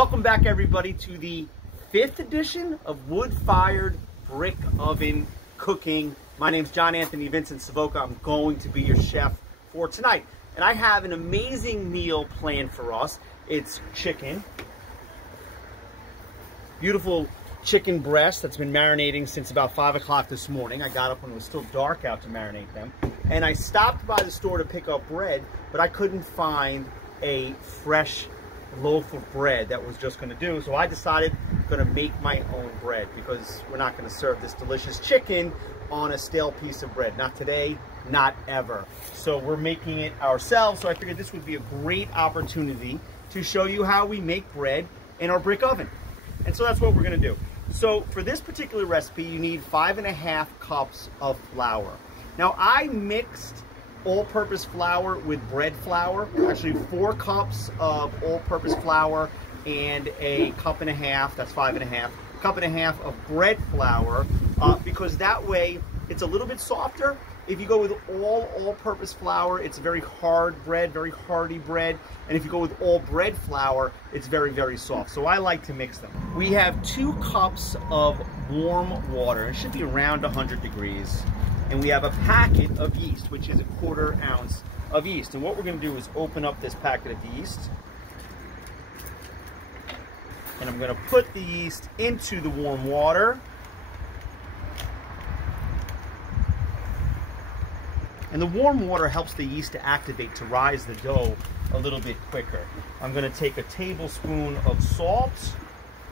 Welcome back, everybody, to the 5th edition of wood-fired brick oven cooking. My name's John Anthony Vincent Savoca. I'm going to be your chef for tonight. And I have an amazing meal planned for us. It's chicken. Beautiful chicken breast that's been marinating since about 5 o'clock this morning. I got up when it was still dark out to marinate them. And I stopped by the store to pick up bread, but I couldn't find a fresh loaf of bread that was just going to do. So I decided I'm going to make my own bread because we're not going to serve this delicious chicken on a stale piece of bread. Not today, not ever. So we're making it ourselves. So I figured this would be a great opportunity to show you how we make bread in our brick oven. And so that's what we're going to do. So for this particular recipe, you need 5½ cups of flour. Now I mixed all-purpose flour with bread flour, actually 4 cups of all-purpose flour and a cup and a half, that's 5½, cup and a half of bread flour, because that way it's a little bit softer. If you go with all-purpose flour, it's a very hard bread, very hearty bread. And if you go with all bread flour, it's very, very soft. So I like to mix them. We have 2 cups of warm water. It should be around 100 degrees. And we have a packet of yeast, which is 1/4 ounce of yeast. And what we're going to do is open up this packet of yeast. And I'm going to put the yeast into the warm water. And the warm water helps the yeast to activate, to rise the dough a little bit quicker. I'm going to take a tablespoon of salt.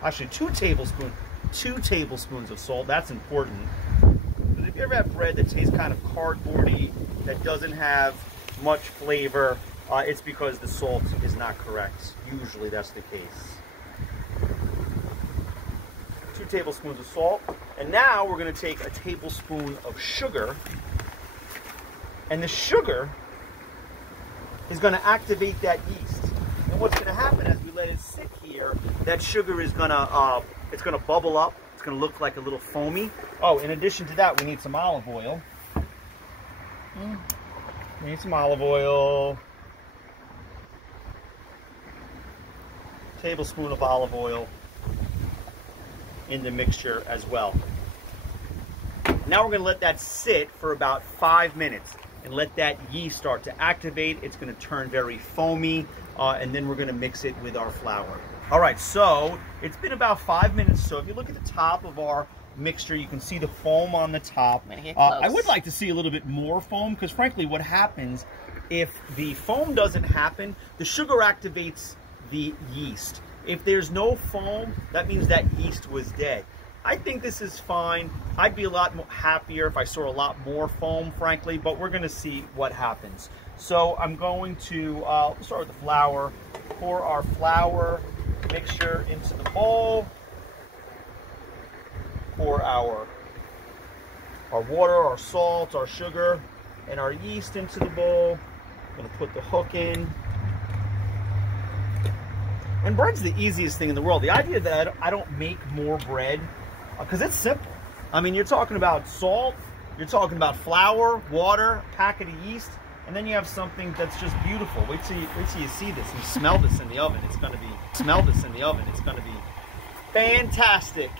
Actually, 2 tablespoons of salt. That's important. But if you ever have bread that tastes kind of cardboardy, that doesn't have much flavor, it's because the salt is not correct. Usually that's the case. 2 tablespoons of salt. And now we're going to take a tablespoon of sugar. And the sugar is going to activate that yeast. And what's going to happen as we let it sit here, that sugar is going to, it's going to bubble up. It's going to look like a little foamy. Oh, in addition to that, we need some olive oil. We need some olive oil. Tablespoon of olive oil in the mixture as well. Now we're going to let that sit for about 5 minutes. And let that yeast start to activate. It's going to turn very foamy, and then we're going to mix it with our flour. All right, so it's been about 5 minutes. So if you look at the top of our mixture, you can see the foam on the top. I would like to see a little bit more foam, because frankly, what happens if the foam doesn't happen, the sugar activates the yeast. If there's no foam, that means that yeast was dead. I think this is fine. I'd be a lot happier if I saw a lot more foam, frankly, but we're going to see what happens. So I'm going to start with the flour. Pour our flour mixture into the bowl. Pour our water, our salt, our sugar, and our yeast into the bowl. I'm going to put the hook in. And bread's the easiest thing in the world. The idea that I don't make more bread, because it's simple. I mean, you're talking about salt, you're talking about flour, water, packet of yeast, and then you have something that's just beautiful. Wait till you see this and smell this in the oven. It's going to be fantastic.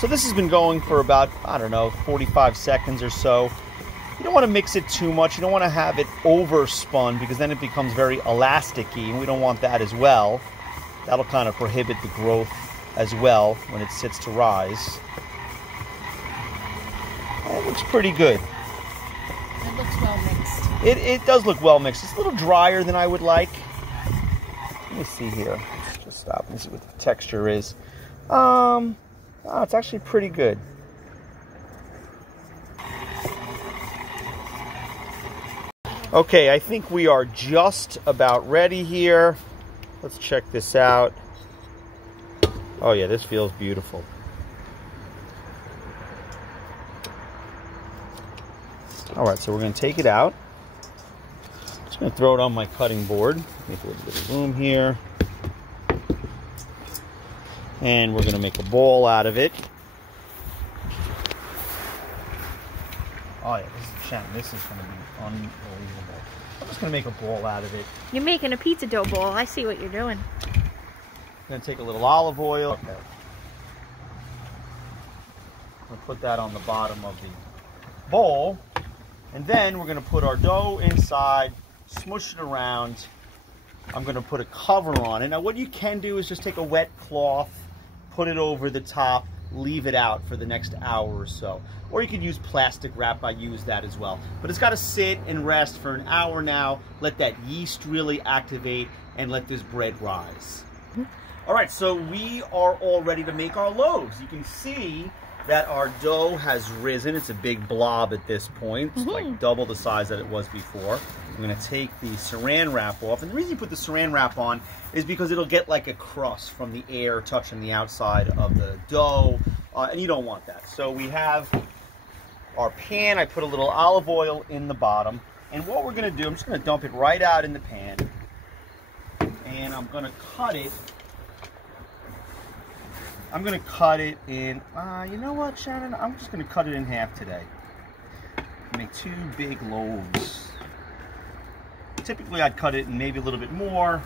So this has been going for about, I don't know, 45 seconds or so. You don't want to mix it too much. You don't want to have it overspun, because then it becomes very elasticy, and we don't want that as well. That'll kind of prohibit the growth as well when it sits to rise. It looks pretty good. It looks well mixed. It does look well mixed. It's a little drier than I would like. Let me see here. Let's just stop and see what the texture is. Oh, it's actually pretty good. Okay, I think we are just about ready here. Let's check this out. Oh yeah, this feels beautiful. All right, so we're going to take it out. Just going to throw it on my cutting board. Make a little bit of room here. And we're going to make a ball out of it. Oh yeah, this is going to be unbelievable. I'm just going to make a ball out of it. You're making a pizza dough ball. I see what you're doing. Gonna take a little olive oil. Okay. We'll put that on the bottom of the bowl. And then we're gonna put our dough inside, smush it around. I'm gonna put a cover on it. Now what you can do is just take a wet cloth, put it over the top, leave it out for the next hour or so. Or you could use plastic wrap. I use that as well. But it's got to sit and rest for an hour now. Let that yeast really activate and let this bread rise. All right, so we are all ready to make our loaves. You can see that our dough has risen. It's a big blob at this point. It's like double the size that it was before. I'm gonna take the saran wrap off. And the reason you put the saran wrap on is because it'll get like a crust from the air touching the outside of the dough, and you don't want that. So we have our pan. I put a little olive oil in the bottom. And what we're gonna do, I'm just gonna dump it right out in the pan. And I'm gonna cut it. I'm gonna cut it in, you know what, Shannon? I'm just gonna cut it in half today. Make 2 big loaves. Typically I'd cut it in maybe a little bit more.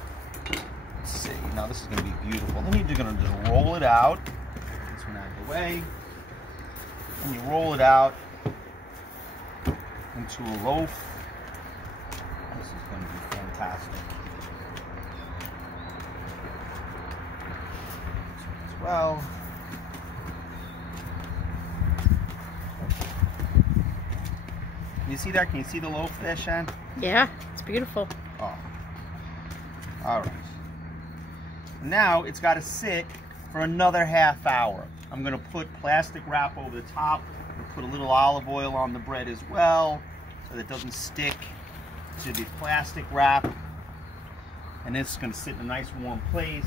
Let's see, now this is gonna be beautiful. Then you're gonna just roll it out. This one out of the way. And you roll it out into a loaf. This is gonna be fantastic. Well, can you see that? Can you see the loaf there, Shan? Yeah, it's beautiful. Oh. All right. Now it's got to sit for another half hour. I'm going to put plastic wrap over the top. I'm going to put a little olive oil on the bread as well so that it doesn't stick to the plastic wrap. And this is going to sit in a nice warm place.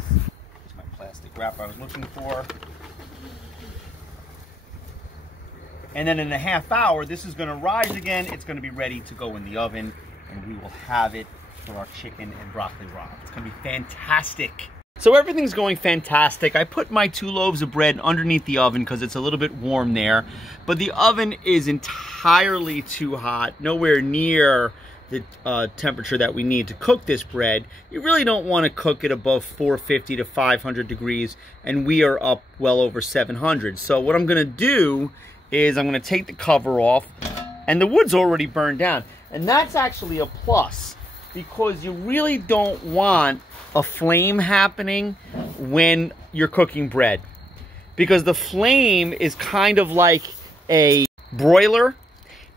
Plastic wrap I was looking for. And then in a half hour, this is going to rise again. It's going to be ready to go in the oven, and we will have it for our chicken and broccoli rabe. It's going to be fantastic. So everything's going fantastic. I put my 2 loaves of bread underneath the oven because it's a little bit warm there, but the oven is entirely too hot, nowhere near the temperature that we need to cook this bread. You really don't want to cook it above 450 to 500 degrees, and we are up well over 700. So what I'm going to do is I'm going to take the cover off, and the wood's already burned down. And that's actually a plus, because you really don't want a flame happening when you're cooking bread, because the flame is kind of like a broiler.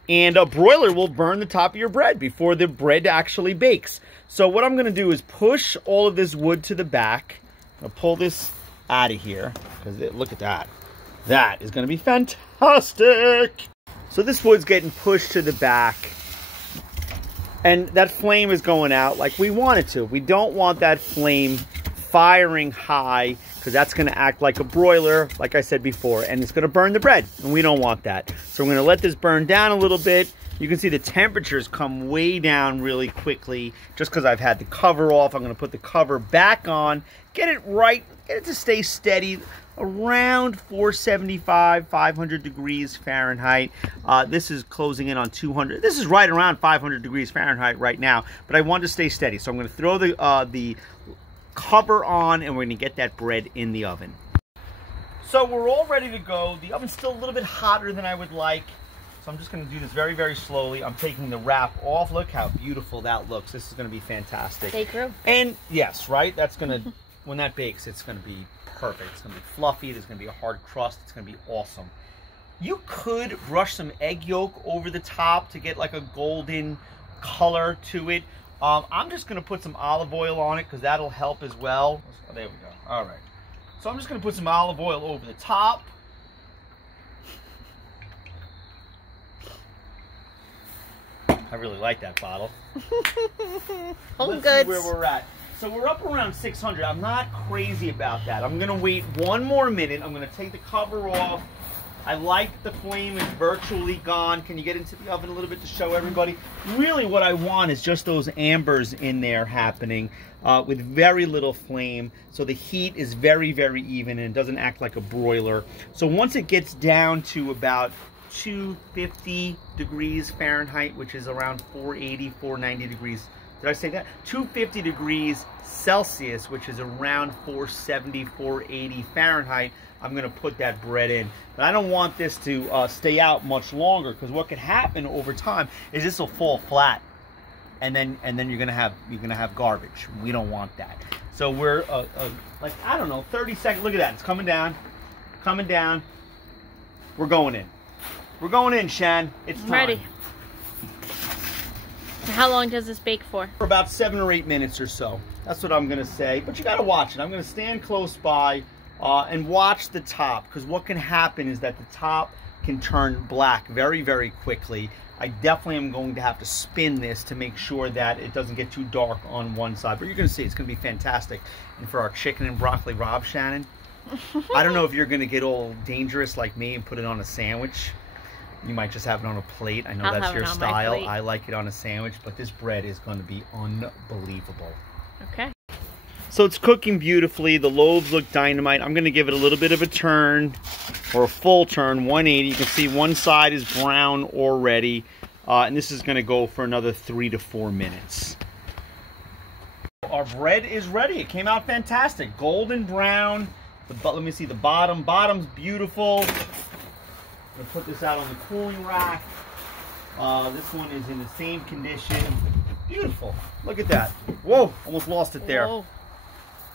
And a broiler will burn the top of your bread before the bread actually bakes. So what I'm going to do is push all of this wood to the back. I'll pull this out of here, because look at that. That is going to be fantastic. So this wood's getting pushed to the back. And that flame is going out like we want it to. We don't want that flame firing high, because that's going to act like a broiler, like I said before, and it's going to burn the bread, and we don't want that. So we're going to let this burn down a little bit. You can see the temperatures come way down really quickly just because I've had the cover off. I'm going to put the cover back on, get it right, get it to stay steady around 475, 500 degrees Fahrenheit. This is closing in on 200. This is right around 500 degrees Fahrenheit right now, but I want to stay steady. So I'm going to throw the cover on, and we're going to get that bread in the oven. So we're all ready to go. The oven's still a little bit hotter than I would like, so I'm just going to do this very, very slowly. I'm taking the wrap off. Look how beautiful that looks. This is going to be fantastic. Bake room. And yes, right? That's going to, when that bakes, it's going to be perfect. It's going to be fluffy. There's going to be a hard crust. It's going to be awesome. You could brush some egg yolk over the top to get like a golden color to it. I'm just going to put some olive oil on it because that'll help as well. Oh, there we go. All right. So I'm just going to put some olive oil over the top. I really like that bottle. Home goods. Let's see where we're at. So we're up around 600. I'm not crazy about that. I'm going to wait 1 more minute. I'm going to take the cover off. I like the flame is virtually gone. Can you get into the oven a little bit to show everybody? Really what I want is just those ambers in there happening with very little flame. So the heat is very, very even and it doesn't act like a broiler. So once it gets down to about 250 degrees Fahrenheit, which is around 480, 490 degrees did I say that? 250 degrees Celsius, which is around 470, 480 Fahrenheit. I'm going to put that bread in. But I don't want this to stay out much longer, because what could happen over time is this will fall flat. And then you're gonna have garbage. We don't want that. So we're like, I don't know, 30 seconds. Look at that. It's coming down, coming down. We're going in. We're going in, Shan. It's time. Ready. How long does this bake for? For about 7 or 8 minutes or so. That's what I'm gonna say. But you gotta watch it. I'm gonna stand close by and watch the top, because what can happen is that the top can turn black very, very quickly. I definitely am going to have to spin this to make sure that it doesn't get too dark on one side. But you're going to see it's going to be fantastic. And for our chicken and broccoli Rabe, Shannon, I don't know if you're going to get all dangerous like me and put it on a sandwich. You might just have it on a plate. I know that's your style. I like it on a sandwich. But this bread is going to be unbelievable. Okay. So it's cooking beautifully. The loaves look dynamite. I'm going to give it a little bit of a turn, or a full turn, 180. You can see one side is brown already. And this is going to go for another 3 to 4 minutes. Our bread is ready. It came out fantastic. Golden brown. Let me see the bottom. Bottom's beautiful. I'm going to put this out on the cooling rack. This one is in the same condition. Beautiful. Look at that. Whoa, almost lost it there. Whoa.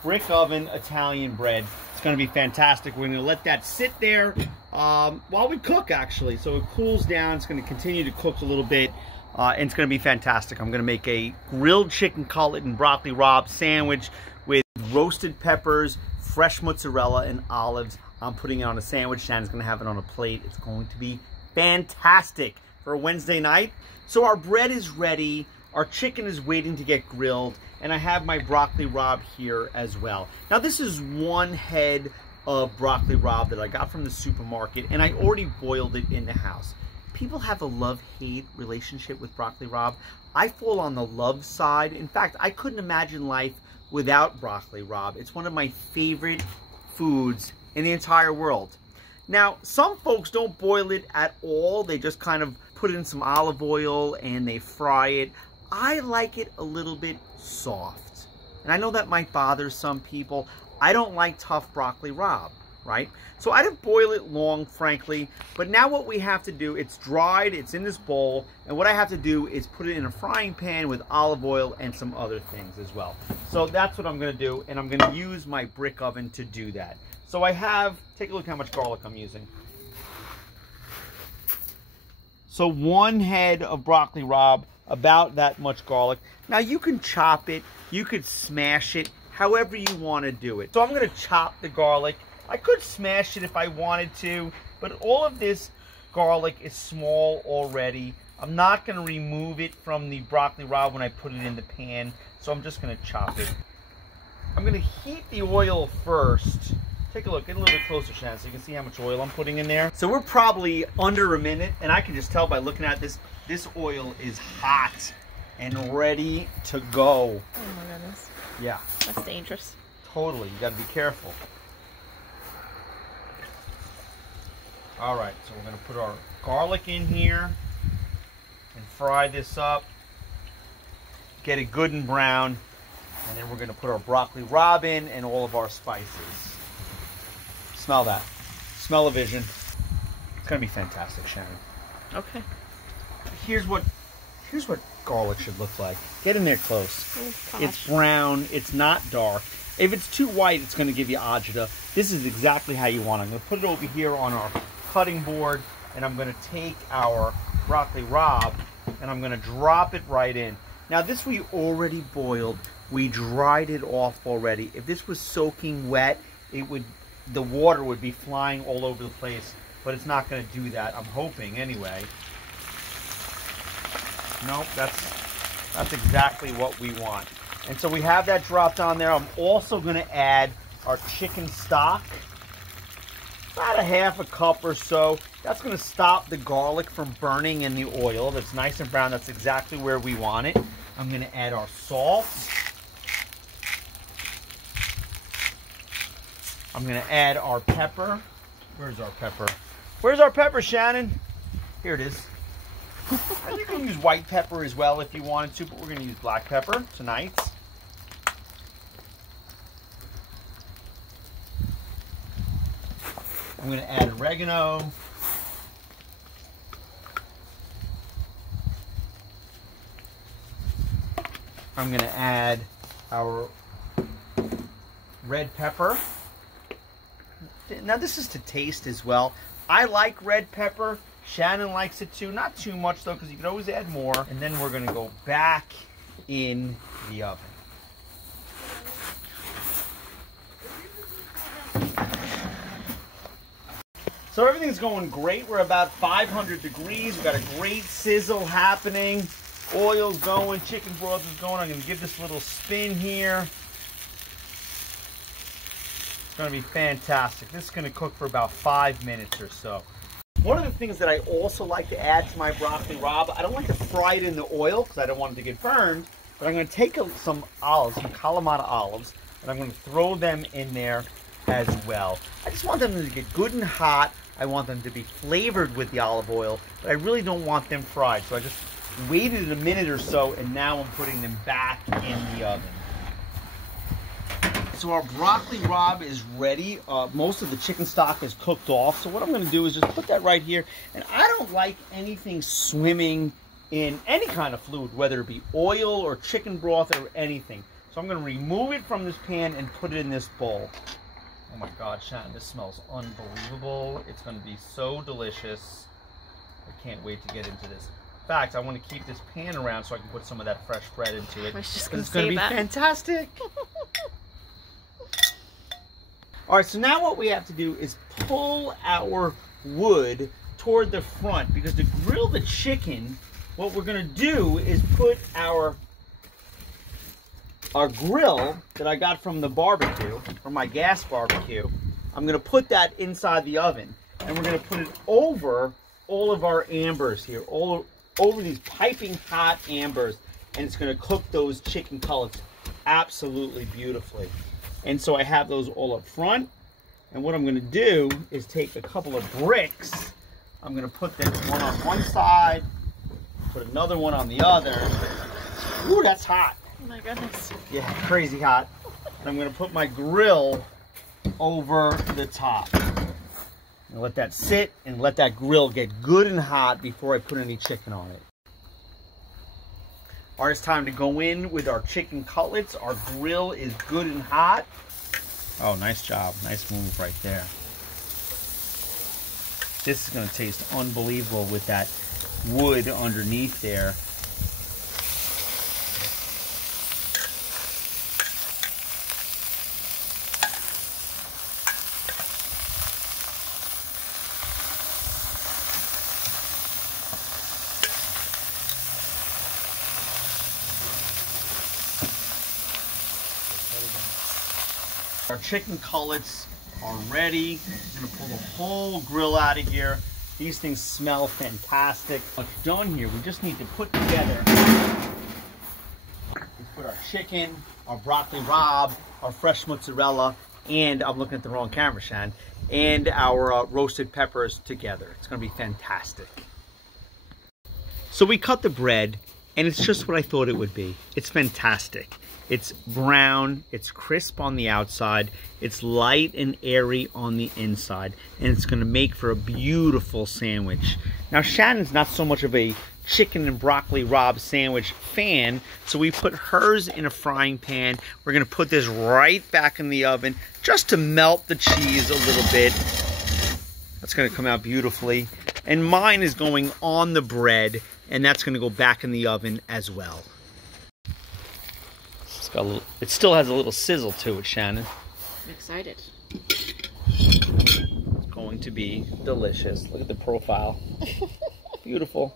Brick oven Italian bread. It's going to be fantastic. We're going to let that sit there while we cook, actually. So it cools down. It's going to continue to cook a little bit. And it's going to be fantastic. I'm going to make a grilled chicken cutlet and broccoli Rabe sandwich with roasted peppers, fresh mozzarella, and olives. I'm putting it on a sandwich. Shannon's going to have it on a plate. It's going to be fantastic for a Wednesday night. So our bread is ready. Our chicken is waiting to get grilled, and I have my broccoli Rabe here as well. Now this is one head of broccoli Rabe that I got from the supermarket, and I already boiled it in the house. People have a love-hate relationship with broccoli Rabe. I fall on the love side. In fact, I couldn't imagine life without broccoli Rabe. It's one of my favorite foods in the entire world. Now, some folks don't boil it at all. They just kind of put in some olive oil and they fry it. I like it a little bit soft. And I know that might bother some people. I don't like tough broccoli Rabe, right? So I didn't boil it long, frankly. But now what we have to do, it's dried, it's in this bowl. And what I have to do is put it in a frying pan with olive oil and some other things as well. So that's what I'm going to do. And I'm going to use my brick oven to do that. So I have, take a look how much garlic I'm using. So one head of broccoli Rabe, about that much garlic. Now you can chop it, you could smash it, however you want to do it. So I'm going to chop the garlic. I could smash it if I wanted to, but all of this garlic is small already. I'm not going to remove it from the broccoli Rabe when I put it in the pan, so I'm just going to chop it. I'm going to heat the oil first. Take a look, get a little bit closer, Shannon, so you can see how much oil I'm putting in there. So we're probably under a minute, and I can just tell by looking at this, this oil is hot and ready to go. Oh my goodness. Yeah. That's dangerous. Totally, you gotta be careful. All right, so we're gonna put our garlic in here and fry this up. Get it good and brown, and then we're gonna put our broccoli Rabe in and all of our spices. Smell that. Smell-o-vision. It's gonna be fantastic, Shannon. Okay. Here's what garlic should look like. Get in there close. Oh, it's brown. It's not dark. If it's too white, it's going to give you agita. This is exactly how you want it. I'm going to put it over here on our cutting board, and I'm going to take our broccoli Rabe, and I'm going to drop it right in. Now, this we already boiled. We dried it off already. If this was soaking wet, the water would be flying all over the place, but it's not going to do that. I'm hoping anyway. Nope, that's exactly what we want. And so we have that dropped on there. I'm also going to add our chicken stock, about a half a cup or so. That's going to stop the garlic from burning in the oil. That's nice and brown. That's exactly where we want it. I'm going to add our salt. I'm going to add our pepper. Where's our pepper? Where's our pepper, Shannon? Here it is. And you can use white pepper as well if you wanted to, but we're gonna use black pepper tonight. I'm gonna add oregano. I'm gonna add our red pepper. Now this is to taste as well. I like red pepper. Shannon likes it too. Not too much though, because you can always add more. And then we're gonna go back in the oven. So everything's going great. We're about 500 degrees. We've got a great sizzle happening. Oil's going, chicken broth is going. I'm gonna give this a little spin here. It's gonna be fantastic. This is gonna cook for about 5 minutes or so. One of the things that I also like to add to my broccoli rabe, I don't like to fry it in the oil because I don't want it to get burned, but I'm gonna take some olives, some Kalamata olives, and I'm gonna throw them in there as well. I just want them to get good and hot. I want them to be flavored with the olive oil, but I really don't want them fried. So I just waited a minute or so, and now I'm putting them back in the oven. So our broccoli rabe is ready. Most of the chicken stock is cooked off. So what I'm going to do is just put that right here. And I don't like anything swimming in any kind of fluid, whether it be oil or chicken broth or anything. So I'm going to remove it from this pan and put it in this bowl. Oh my God, Shannon, this smells unbelievable. It's going to be so delicious. I can't wait to get into this. In fact, I want to keep this pan around so I can put some of that fresh bread into it. I was just going to It's going to be fantastic. All right, so now what we have to do is pull our wood toward the front, because to grill the chicken, what we're going to do is put our grill that I got from the barbecue, from my gas barbecue, I'm going to put that inside the oven, and we're going to put it over all of our ambers here, all over these piping hot ambers, and it's going to cook those chicken cutlets absolutely beautifully. And so I have those all up front, and what I'm going to do is take a couple of bricks. I'm going to put them one on one side, put another one on the other. Ooh, that's hot. Oh my goodness. Yeah, crazy hot. And I'm going to put my grill over the top. And let that sit and let that grill get good and hot before I put any chicken on it. All right, it's time to go in with our chicken cutlets. Our grill is good and hot. Oh, nice job. Nice move right there. This is going to taste unbelievable with that wood underneath there. Our chicken cutlets are ready. I'm gonna pull the whole grill out of here. These things smell fantastic. What's done here, we just need to put together, let's put our chicken, our broccoli rabe, our fresh mozzarella, and I'm looking at the wrong camera, Shan, and our roasted peppers together. It's gonna be fantastic. So we cut the bread, and it's just what I thought it would be. It's fantastic. It's brown, it's crisp on the outside, it's light and airy on the inside, and it's gonna make for a beautiful sandwich. Now Shannon's not so much of a chicken and broccoli rabe sandwich fan, so we put hers in a frying pan. We're gonna put this right back in the oven just to melt the cheese a little bit. That's gonna come out beautifully. And mine is going on the bread, and that's gonna go back in the oven as well. It still has a little sizzle to it, Shannon. I'm excited. It's going to be delicious. Look at the profile. Beautiful.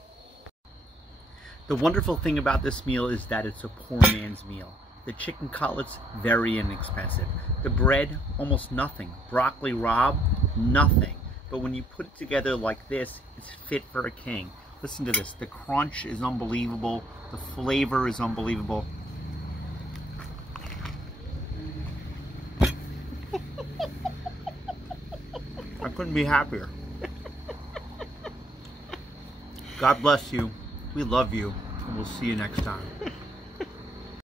The wonderful thing about this meal is that it's a poor man's meal. The chicken cutlets, very inexpensive. The bread, almost nothing. Broccoli rabe, nothing. But when you put it together like this, it's fit for a king. Listen to this. The crunch is unbelievable. The flavor is unbelievable. I couldn't be happier. God bless you. We love you, and we'll see you next time.